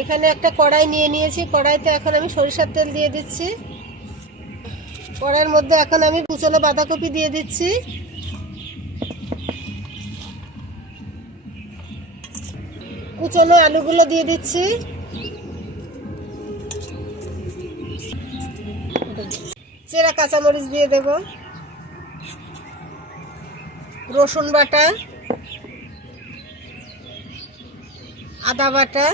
এখানে একটা কড়াই নিয়ে নিয়েছি। কড়াইতে এখন আমি সরিষার তেল দিয়ে দিচ্ছি। কড়াইয়ের মধ্যে এখন আমি কুচনো বাঁধাকপি দিয়ে দিচ্ছি। কুচনো আলুগুলো দিয়ে দিচ্ছি। চেরা কাঁচামরিচ দিয়ে দেব। রসুন বাটা, আদা বাটা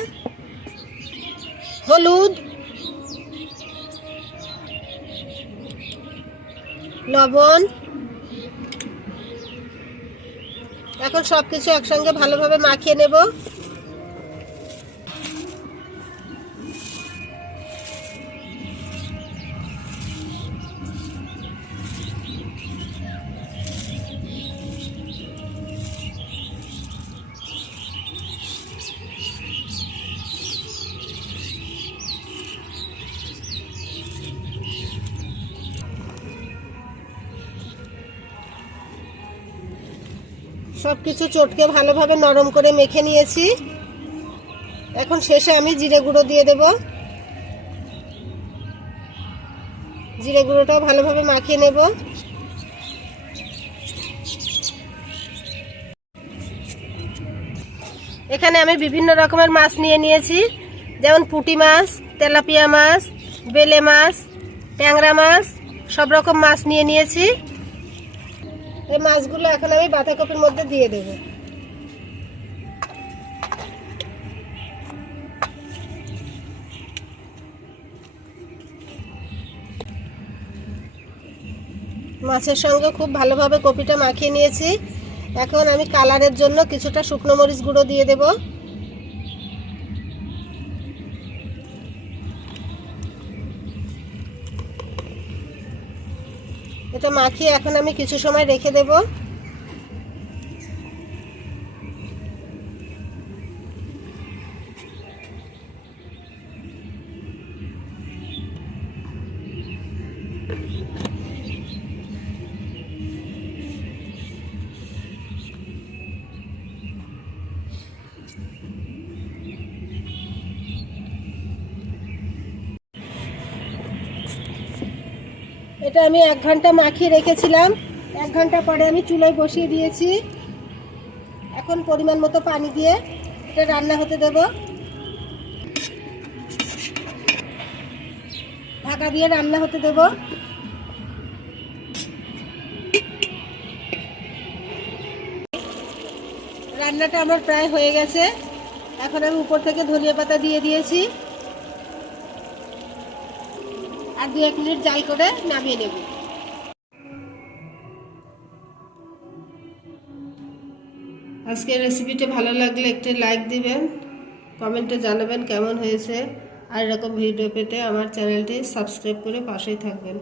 হলুদ লবণ। এখন সব কিছু একসঙ্গে ভালোভাবে মাখিয়ে নেব। সব কিছু চটকে ভালোভাবে নরম করে মেখে নিয়েছি। এখন শেষে আমি জিরে গুঁড়ো দিয়ে দেব। জিরে গুঁড়োটাও ভালোভাবে মাখিয়ে নেব। এখানে আমি বিভিন্ন রকমের মাছ নিয়ে নিয়েছি, যেমন পুঁটি মাছ, তেলাপিয়া মাছ, বেলে মাছ, ট্যাংরা মাছ, সব রকম মাছ নিয়ে নিয়েছি। এই মাছগুলো এখন আমি বাঁধাকপির মধ্যে দিয়ে দেব। মাছের সঙ্গে খুব ভালোভাবে কপিটা মাখিয়ে নিয়েছি। এখন আমি কালারের জন্য কিছুটা শুকনো মরিচ গুঁড়ো দিয়ে দেব। এটা মাখিয়ে এখন আমি কিছু সময় রেখে দেব। এটা আমি এক ঘণ্টা মাখিয়ে রেখেছিলাম। এক ঘণ্টা পরে আমি চুলোয় বসিয়ে দিয়েছি। এখন পরিমাণ মতো পানি দিয়ে এটা রান্না হতে দেব। ঢাকা দিয়ে রান্না হতে দেব। রান্নাটা আমার প্রায় হয়ে গেছে। এখন আমি উপর থেকে ধনিয়া পাতা দিয়ে দিয়েছি। আর দু এক মিনিট জাল করে নামিয়ে নেব। আজকের রেসিপিটা ভালো লাগলে একটি লাইক দিবেন কমেন্টে জানাবেন কেমন হয়েছে, আর এরকম ভিডিও পেতে আমার চ্যানেলটি সাবস্ক্রাইব করে পাশেই থাকবেন।